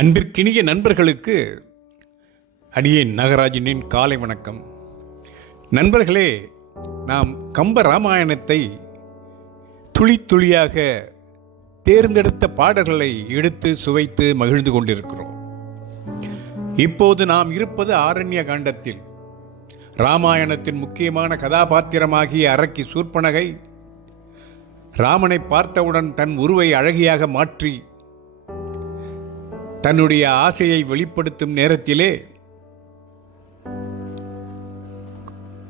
அன்பிற்கினிய நண்பர்களுக்கு அடியே நாகராஜனின் காலை வணக்கம். நண்பர்களே நாம் கம்ப ராமாயணத்தை துளி துளியாக தேர்ந்தெடுத்த பாடல்களை எடுத்து சுவைத்து மகிழ்ந்து கொண்டிருக்கிறோம். இப்போது நாம் இருப்பது ஆரண்ய காண்டத்தில். ராமாயணத்தின் முக்கியமான கதாபாத்திரமாகிய அரக்கி சூர்பனகை ராமனை பார்த்தவுடன் தன் உருவை அழகியாக மாற்றி தன்னுடைய ஆசையை வெளிப்படுத்தும் நேரத்திலே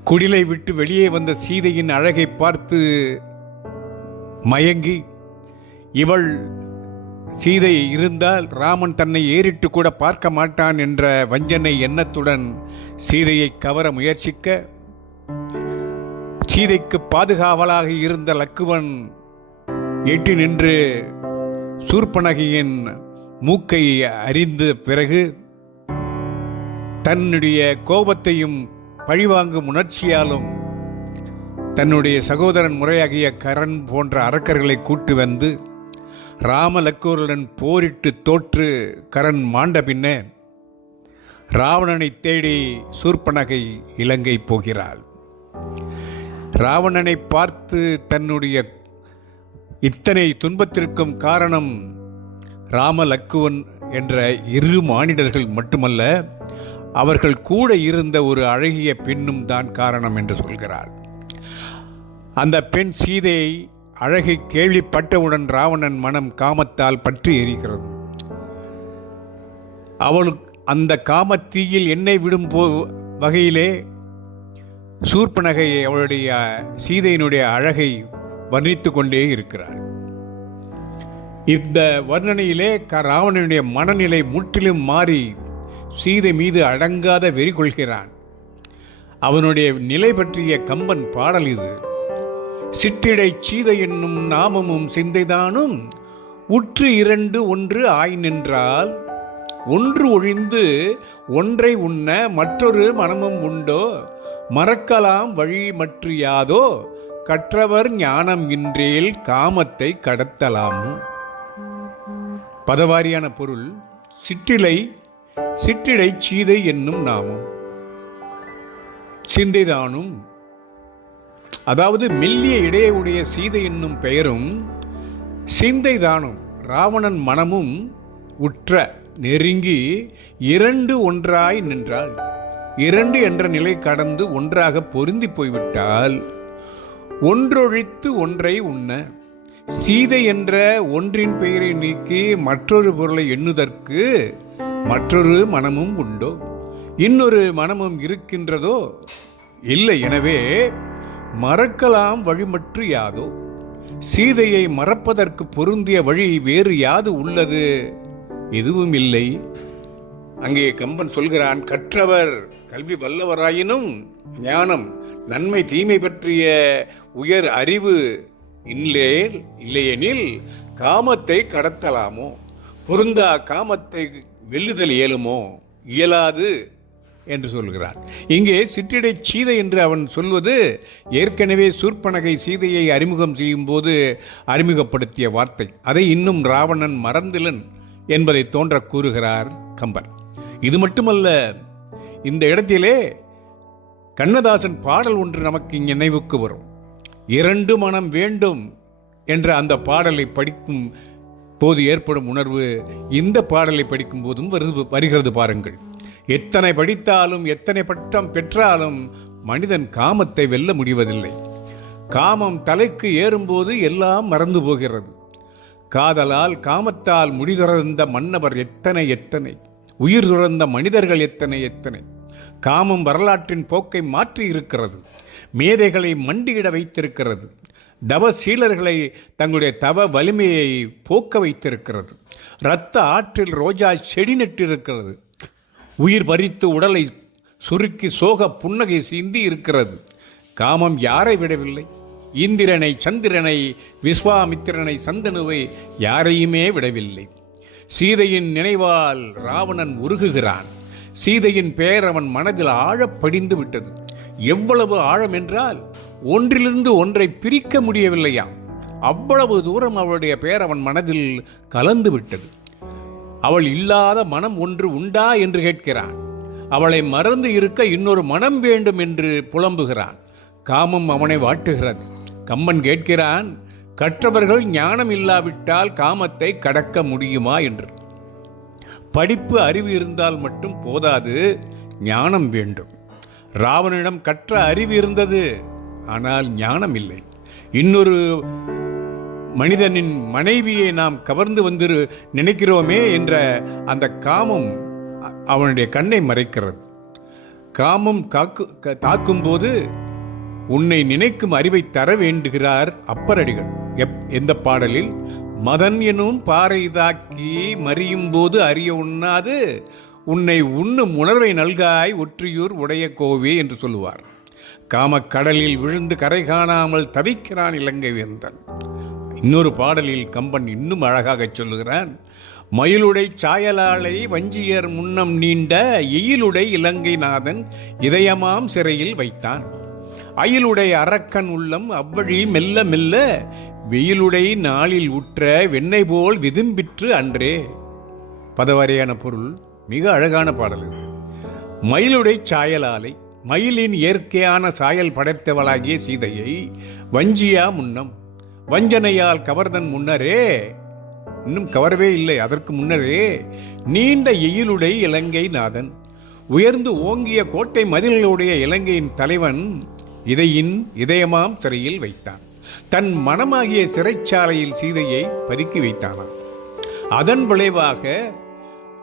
குடிலை விட்டு வெளியே வந்த சீதையின் அழகை பார்த்து மயங்கி இவள் சீதை இருந்தால் ராமன் தன்னை ஏறிட்டு கூட பார்க்க மாட்டான் என்ற வஞ்சனை எண்ணத்துடன் சீதையை கவர முயற்சிக்க சீதைக்கு பாதுகாவலாக இருந்த லக்குவன் எட்டி நின்று சூர்பனகையின் மூக்கை அறிந்த பிறகு தன்னுடைய கோபத்தையும் பழிவாங்கும் உணர்ச்சியாலும் தன்னுடைய சகோதரன் முறையாகிய கரண் போன்ற அரக்கர்களை கூட்டு வந்து ராமலக்கோருடன் போரிட்டு தோற்று கரண் மாண்ட பின்னே ராவணனை தேடி சூர்பனகை இலங்கை போகிறாள். ராவணனை பார்த்து தன்னுடைய இத்தனை துன்பத்திற்கும் காரணம் ராமலக்குவன் என்ற இரு மானிடர்கள் மட்டுமல்ல அவர்கள் கூட இருந்த ஒரு அழகிய பெண்ணும் தான் காரணம் என்று சொல்கிறார். அந்த பெண் சீதையை அழகை கேள்விப்பட்டவுடன் ராவணன் மனம் காமத்தால் பற்றி எரிகிறது. அவள் அந்த காமத்தீயில் எண்ணெய் விடும் போ வகையிலே சூர்பனகை அவளுடைய சீதையினுடைய அழகை வர்ணித்து கொண்டே இருக்கிறாள் இந்த வர்ணனையிலே க ராவணனுடைய மனநிலை முற்றிலும் மாறி சீதை மீது அடங்காத வெறி கொள்கிறான். அவனுடைய நிலை பற்றிய கம்பன் பாடல் இது. சிற்றிடை சீதை என்னும் நாமமும் சிந்தைதானும். உற்று இரண்டு ஒன்று ஆய் நின்றால் ஒன்று ஒழிந்து ஒன்றை உண்ண மற்றொரு மனமும் உண்டோ? மறக்கலாம் வழி மற்றியாதோ கற்றவர் ஞானம் இன்றேல் காமத்தை கடத்தலாமோ. பதவாரியான பொருள் சிற்றிலை சிற்றிடை சீதை என்னும் நாமம். சிந்தைதானும் அதாவது மெல்லிய இடையுடைய சீதை என்னும் பெயரும் சிந்தைதானும் ராவணன் மனமும் உற்ற நெருங்கி இரண்டு ஒன்றாய் நின்றாள். இரண்டு என்ற நிலை கடந்து ஒன்றாக பொருந்தி போய்விட்டால் ஒன்றொழித்து ஒன்றை உண்ண சீதை என்ற ஒன்றின் பெயரை நீக்கி மற்றொரு பொருளை எண்ணுதற்கு மற்றொரு மனமும் உண்டோ? இன்னொரு மனமும் இருக்கின்றதோ? இல்லை எனவே மறக்கலாம் வழிமற்று யாதோ? சீதையை மறப்பதற்கு பொருந்திய வழி வேறு யாது உள்ளது? எதுவும் இல்லை. அங்கே கம்பன் சொல்கிறான் கற்றவர் கல்வி வல்லவராயினும் ஞானம் நன்மை தீமை பற்றிய உயர் அறிவு இல்லே இல்லையெனில் காமத்தை கடத்தலாமோ? பொருந்தா காமத்தை வெல்லுதல் இயலுமோ? இயலாது என்று சொல்கிறார். இங்கே சிற்றிடை சீதை என்று அவன் சொல்வது ஏற்கனவே சூர்பனகை சீதையை அறிமுகம் செய்யும் போது அறிமுகப்படுத்திய வார்த்தை. அதை இன்னும் ராவணன் மறந்திலன் என்பதை தோன்ற கூறுகிறார் கம்பர். இது மட்டுமல்ல இந்த இடத்திலே கண்ணதாசன் பாடல் ஒன்று நமக்கு இங்கே நினைவுக்கு வரும். இரண்டு மனம் வேண்டும் என்ற அந்த பாடலை படிக்கும் போது ஏற்படும் உணர்வு இந்த பாடலை படிக்கும் போதும் வருது வருகிறது பாருங்கள். எத்தனை படித்தாலும் எத்தனை பட்டம் பெற்றாலும் மனிதன் காமத்தை வெல்ல முடிவதில்லை. காமம் தலைக்கு ஏறும்போது எல்லாம் மறந்து போகிறது. காதலால் காமத்தால் முடிதுறந்த மன்னவர் எத்தனை எத்தனை? உயிர் துறந்த மனிதர்கள் எத்தனை எத்தனை? காமம் வரலாற்றின் போக்கை மாற்றி இருக்கிறது. மேதைகளை மண்டியிட வைத்திருக்கிறது. தவ சீலர்களை தங்களுடைய தவ வலிமையை போக்க வைத்திருக்கிறது. இரத்த ஆற்றில் ரோஜா செடி நட்டிருக்கிறது. உயிர் பறித்து உடலை சுருக்கி சோக புன்னகை சீந்தி இருக்கிறது. காமம் யாரை விடவில்லை? இந்திரனை சந்திரனை விஸ்வாமித்திரனை சந்தனுவை யாரையுமே விடவில்லை. சீதையின் நினைவால் ராவணன் உருகுகிறான். சீதையின் பெயர் அவன் மனதில் ஆழப்படிந்து விட்டது. எவ்வளவு ஆழம் என்றால் ஒன்றிலிருந்து ஒன்றை பிரிக்க முடியவில்லையாம் அவ்வளவு தூரம் அவளுடைய பெயர் அவன் மனதில் கலந்து விட்டது. அவள் இல்லாத மனம் ஒன்று உண்டா என்று கேட்கிறான். அவளை மறந்து இருக்க இன்னொரு மனம் வேண்டும் என்று புலம்புகிறான். காமம் அவனை வாட்டுகிறது. கம்மன் கேட்கிறான் கற்றவர்கள் ஞானம் இல்லாவிட்டால் காமத்தை கடக்க முடியுமா? என்று. படிப்பு அறிவு இருந்தால் மட்டும் போதாது ஞானம் வேண்டும். ராவணனிடம் கற்ற அறிவு இருந்தது. ஆனால் ஞானம் இல்லை. இன்னொரு மனிதனின் மனைவியை நாம் கவர்ந்து வந்து நினைக்கிறோமே என்ற அந்த காமம் அவனுடைய கண்ணை மறைக்கிறது. காமம் காக்கு க- தாக்கும்போது உன்னை நினைக்கும் அறிவை தர வேண்டுகிறார் அப்பரடிகள். எப் எந்த பாடலில்? மதன் எனும் பாறை தாக்கி மறியும் போது அறிய உண்ணாது உன்னை உண்ணும் உணர்வை நல்காய் ஒற்றியூர் உடைய கோவே என்று சொல்லுவார். காமக்கடலில் விழுந்து கரை காணாமல் தவிக்கிறான் இலங்கை வேந்தன். இன்னொரு பாடலில் கம்பன் இன்னும் அழகாகச் சொல்லுகிறான் மயிலுடை சாயலாளை வஞ்சியர் முன்னம் நீண்ட எயிலுடை இலங்கை நாதன் இதயமாம் சிறையில் வைத்தான். அயிலுடை அரக்கன் உள்ளம் அவ்வழி மெல்ல மெல்ல வெயிலுடை நாளில் உற்ற வெண்ணெய் போல் விதும்பிற்று அன்றே. பதவரையான பொருள் மிக அழகான பாடல் இது. மயிலுடை சாயலாலை மயிலின் இயற்கையான சாயல் படைத்தவளாகிய சீதையை வஞ்சியா முன்னம் வஞ்சனையால் கவர்தன் முன்னரே இன்னும் கவரவே இல்லை அதற்கு முன்னரே நீண்ட எயிலுடை இலங்கை நாதன் உயர்ந்து ஓங்கிய கோட்டை மதில்களுடைய இலங்கையின் தலைவன் இதையின் இதயமாம் சிறையில் வைத்தான். தன் மனமாகிய சிறைச்சாலையில் சீதையை பதுக்கி வைத்தானாம். அதன் விளைவாக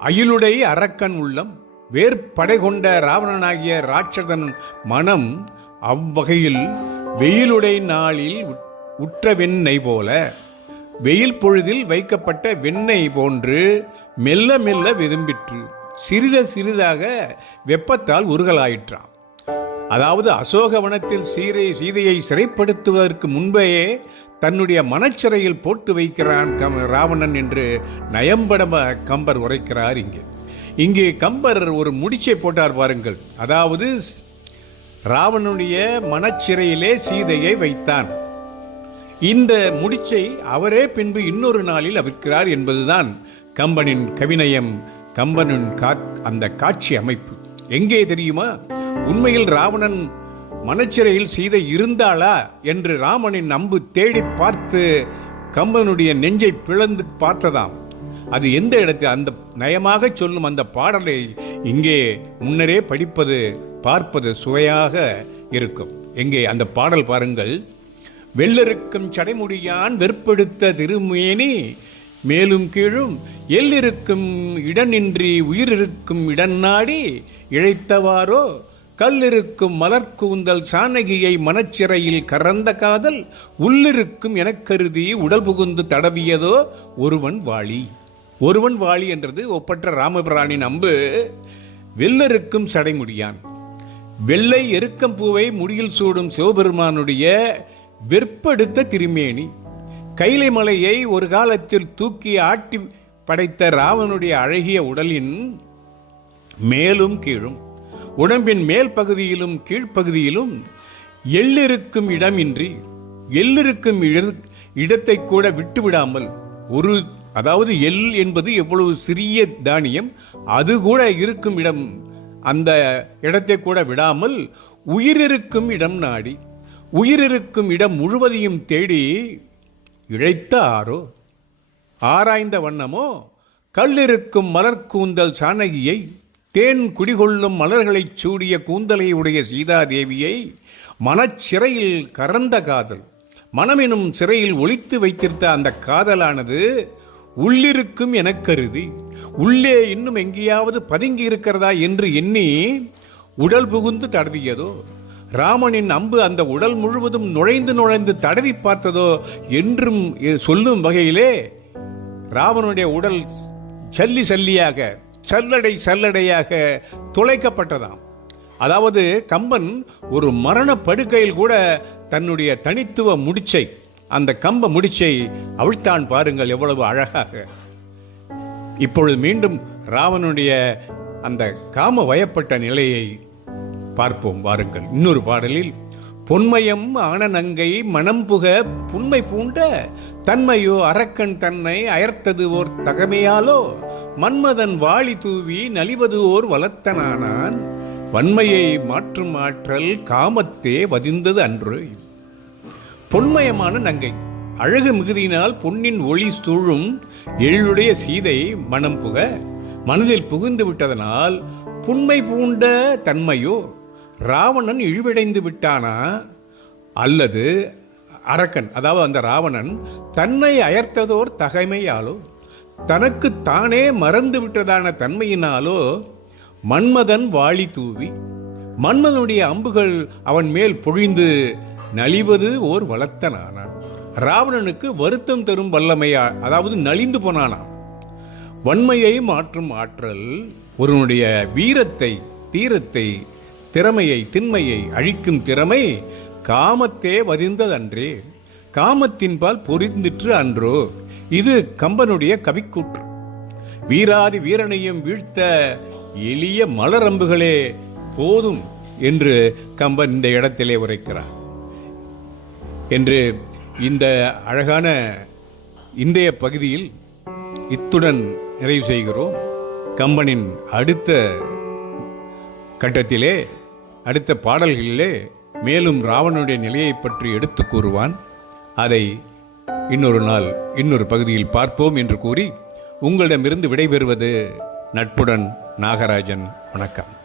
அயிலுடை அரக்கன் உள்ளம் வேற்படை கொண்ட ராவணனாகிய ராட்சதன் மனம் அவ்வகையில் வெயிலுடை நாளில் உற்ற வெண்ணெய் போல. வெயில் பொழுதில் வைக்கப்பட்ட வெண்ணெய் போன்று மெல்ல மெல்ல விரும்பிற்று. சிறித சிறிதாக வெப்பத்தால் உருகலாயிற்றான் அதாவது அசோகவனத்தில் சீரை சீதையை சிறைப்படுத்துவதற்கு முன்பே தன்னுடைய மனச்சிறையில் போட்டு வைக்கிறான் கம் ராவணன் என்று நயம்படம கம்பர் உரைக்கிறார் இங்கே. இங்கே கம்பர் ஒரு முடிச்சை போட்டார் பாருங்கள். அதாவது ராவணனுடைய மனச்சிறையிலே சீதையை வைத்தான். இந்த முடிச்சை அவரே பின்பு இன்னொரு நாளில் அவிர்க்கிறார் என்பதுதான் கம்பனின் கவிநயம் கம்பனின் கா- அந்த காட்சி அமைப்பு. எங்கே தெரியுமா? உண்மையில் ராவணன் மனச்சிறையில் சீதை இருந்தாளா என்று ராமனின் அம்பு தேடி பார்த்து கம்பனுடைய நெஞ்சை பிளந்து பார்த்ததாம். அது எந்த இடத்தில் அந்த நயமாக சொல்லும் அந்த பாடலை இங்கே முன்னரே படிப்பது பார்ப்பது சுவையாக இருக்கும். எங்கே? அந்த பாடல் பாருங்கள். வெள்ளருக்கும் சடைமுடியான் வெற்பெடுத்த திருமேனி மேலும் கீழும் எல்லிருக்கும் இடனின்றி உயிரிருக்கும் இடன் நாடி இழைத்தவாறோ கல்லிருக்கும் மலர்கூந்தல் சானகியை மனச்சிறையில் கறந்த காதல் உள்ளிருக்கும் எனக் கருதி உடல் புகுந்து தடவியதோ ஒருவன் வாளி. ஒருவன் வாளி என்றது ஒப்பற்ற ராமபிரானின் அம்பு. வெள்ளருக்கும் சடைமுடியான். வெள்ளை எருக்கம் பூவை முடியில் சூடும் சிவபெருமானுடைய வெற்படுத்த திருமேனி. கைலை மலையை ஒரு காலத்தில் தூக்கி ஆட்டி படைத்த ராவனுடைய அழகிய உடலின் மேலும் கீழும் உடம்பின் மேல் பகுதியிலும் கீழ்ப்பகுதியிலும் எள்ளிருக்கும் இடமின்றி எள்ளிருக்கும் இடத்தை கூட விட்டுவிடாமல் ஒரு அதாவது எள் என்பது எவ்வளவு சிறிய தானியம் அது கூட இருக்கும் இடம் அந்த இடத்தை கூட விடாமல் உயிரிருக்கும் இடம் நாடி உயிரிருக்கும் இடம் முழுவதையும் தேடி இழைத்த ஆரோ ஆராய்ந்த வண்ணமோ கல்லிருக்கும் மலர் கூந்தல் தேன் குடிகொள்ளும் மலர்களைச் சூடிய கூந்தலை உடைய சீதாதேவியை மனச்சிறையில் கறந்த காதல். மனமெனும் சிறையில் ஒளித்து வைத்திருந்த அந்த காதலானது உள்ளிருக்கும் எனக் கருதி உள்ளே இன்னும் எங்கேயாவது பதுங்கி இருக்கிறதா என்று எண்ணி உடல் புகுந்து தடவியதோ ராமனின் அம்பு அந்த உடல் முழுவதும் நுழைந்து நுழைந்து தடவி பார்த்ததோ என்றும் சொல்லும் வகையிலே ராவனுடைய உடல் சல்லி சல்லியாக சல்லடை சல்லடையாக துளைக்கப்பட்டதாம். அதாவது கம்பன் ஒரு மரண படுக்கையில் கூட தன்னுடைய தனித்துவ முடிச்சை அந்த கம்ப முடிச்சை அவிழ்த்தான் பாருங்கள் எவ்வளவு அழகாக. இப்பொழுது மீண்டும் ராவனுடைய அந்த காம வயப்பட்ட நிலையை பார்ப்போம் வாருங்கள். இன்னொரு பாடலில் பொன்மயம் ஆனநங்கை மனம் புக புன்மை பூண்ட தன்மையோ அரக்கன் தன்னை அயர்த்தது ஓர் தகமையாலோ மன்மதன் வாளி தூவி நலிவது ஓர் வளர்த்தனானான். வன்மையை மாற்றும் ஆற்றல் காமத்தே வதிந்தது அன்று. பொன்மயமான நங்கை அழகு மிகுதியினால் பொன்னின் ஒளி சூழும் எழிலுடைய சீதை மனம் புக மனதில் புகுந்து விட்டதனால் புன்மை பூண்ட தன்மையோ ராவணன் இழிவடைந்து விட்டானா? அல்லது அரக்கன் அதாவது அந்த ராவணன் தன்னை அயர்த்ததோர் தகைமையாலோ தனக்கு தானே மறந்து விட்டதான தன்மையினாலோ மன்மதன் வாளி தூவி மன்மதனுடைய அம்புகள் அவன் மேல் பொழிந்து நலிவது ஓர் வளர்த்தனானான் ராவணனுக்கு வருத்தம் தரும் வல்லமையா அதாவது நலிந்து போனானாம் வன்மையை மாற்றும் ஆற்றல் ஒருவனுடைய வீரத்தை தீரத்தை திறமையை திண்மையை அழிக்கும் திறமை காமத்தே வதிந்ததன்றே காமத்தின்பால் பொரிந்திற்று அன்றோ. இது கம்பனுடைய கவிக்கூற்று. வீராதி வீரனையும் வீழ்த்த எளிய மலரம்புகளே போதும் என்று கம்பன் இந்த இடத்திலே உரைக்கிறார். என்று இந்த அழகான இன்றைய பகுதியில் இத்துடன் நிறைவு செய்கிறோம். கம்பனின் அடுத்த கட்டத்திலே அடுத்த பாடல்களிலே மேலும் ராவணனுடைய நிலையை பற்றி எடுத்து கூறுவான். அதை இன்னொரு நாள் இன்னொரு பகுதியில் பார்ப்போம் என்று கூறி உங்களிடமிருந்து விடைபெறுவது நட்புடன் நாகராஜன். வணக்கம்.